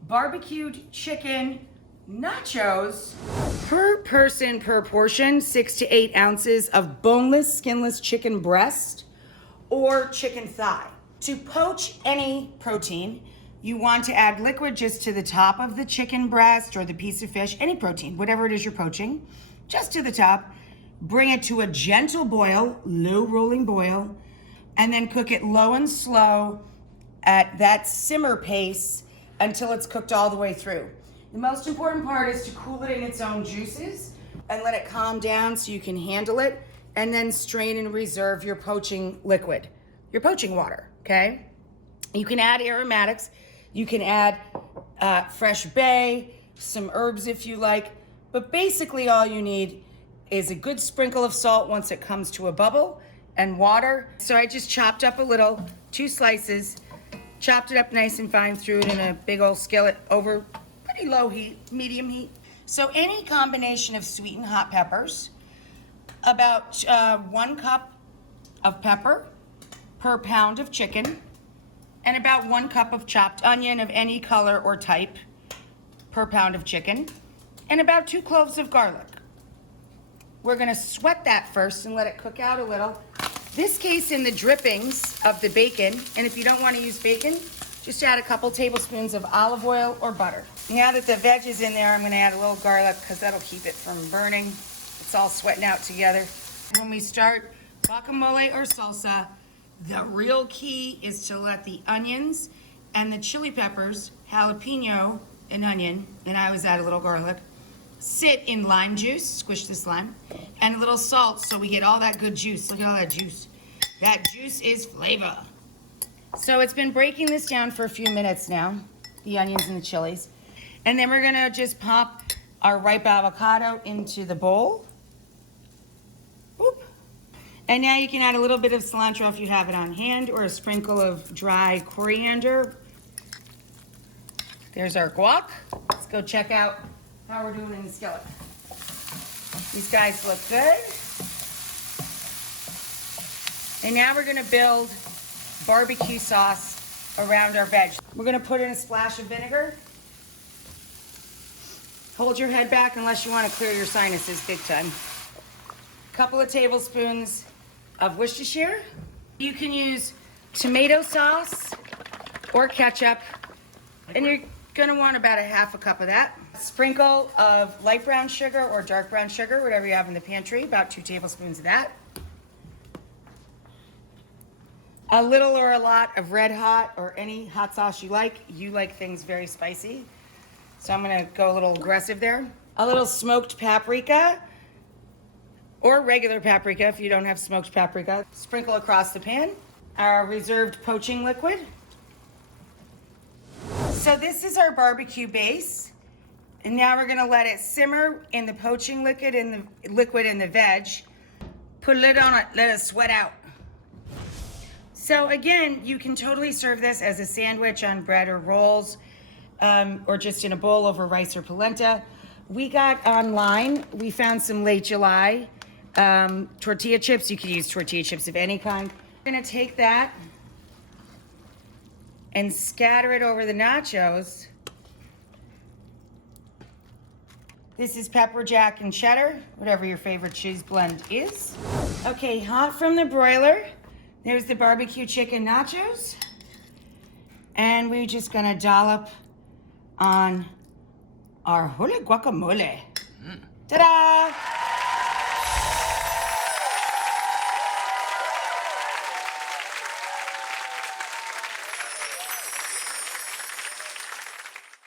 barbecued chicken nachos. Per person, per portion, 6 to 8 ounces of boneless, skinless chicken breast or chicken thigh. To poach any protein, you want to add liquid just to the top of the chicken breast or the piece of fish, any protein, whatever it is you're poaching, just to the top. Bring it to a gentle boil, low rolling boil, and then cook it low and slow at that simmer pace until it's cooked all the way through. The most important part is to cool it in its own juices and let it calm down so you can handle it, and then strain and reserve your poaching liquid, your poaching water, okay? You can add aromatics. You can add fresh bay, some herbs if you like, but basically all you need is a good sprinkle of salt once it comes to a bubble, and water. So I just chopped up a little, 2 slices, chopped it up nice and fine, threw it in a big old skillet over pretty low heat, medium heat. So any combination of sweet and hot peppers, about 1 cup of pepper per pound of chicken, and about 1 cup of chopped onion of any color or type per pound of chicken, and about 2 cloves of garlic. We're gonna sweat that first and let it cook out a little. This case in the drippings of the bacon, and if you don't wanna use bacon, just add a couple tablespoons of olive oil or butter. Now that the veg is in there, I'm gonna add a little garlic because that'll keep it from burning. It's all sweating out together. When we start guacamole or salsa, the real key is to let the onions and the chili peppers, jalapeno and onion, and I always add a little garlic, sit in lime juice, squish this lime, and a little salt so we get all that good juice. Look at all that juice. That juice is flavor. So it's been breaking this down for a few minutes now, the onions and the chilies. And then we're gonna just pop our ripe avocado into the bowl. Whoop. And now you can add a little bit of cilantro if you have it on hand, or a sprinkle of dry coriander. There's our guac. Let's go check out how we're doing in the skillet. These guys look good. And now we're gonna build barbecue sauce around our veg. We're gonna put in a splash of vinegar. Hold your head back unless you wanna clear your sinuses big time. A couple of tablespoons of Worcestershire. You can use tomato sauce or ketchup, and you're gonna want about a half a cup of that. A sprinkle of light brown sugar or dark brown sugar, whatever you have in the pantry, about 2 tablespoons of that. A little or a lot of red hot or any hot sauce you like. You like things very spicy, so I'm gonna go a little aggressive there. A little smoked paprika, or regular paprika if you don't have smoked paprika. Sprinkle across the pan. Our reserved poaching liquid. So this is our barbecue base. And now we're gonna let it simmer in the poaching liquid and the veg. Put a lid on it, let it sweat out. So again, you can totally serve this as a sandwich on bread or rolls, or just in a bowl over rice or polenta. We got online, we found some late July tortilla chips. You can use tortilla chips of any kind. I'm gonna take that and scatter it over the nachos. This is pepper jack and cheddar, whatever your favorite cheese blend is. Okay, hot from the broiler. There's the barbecue chicken nachos. And we're just gonna dollop on our holy guacamole. Ta-da!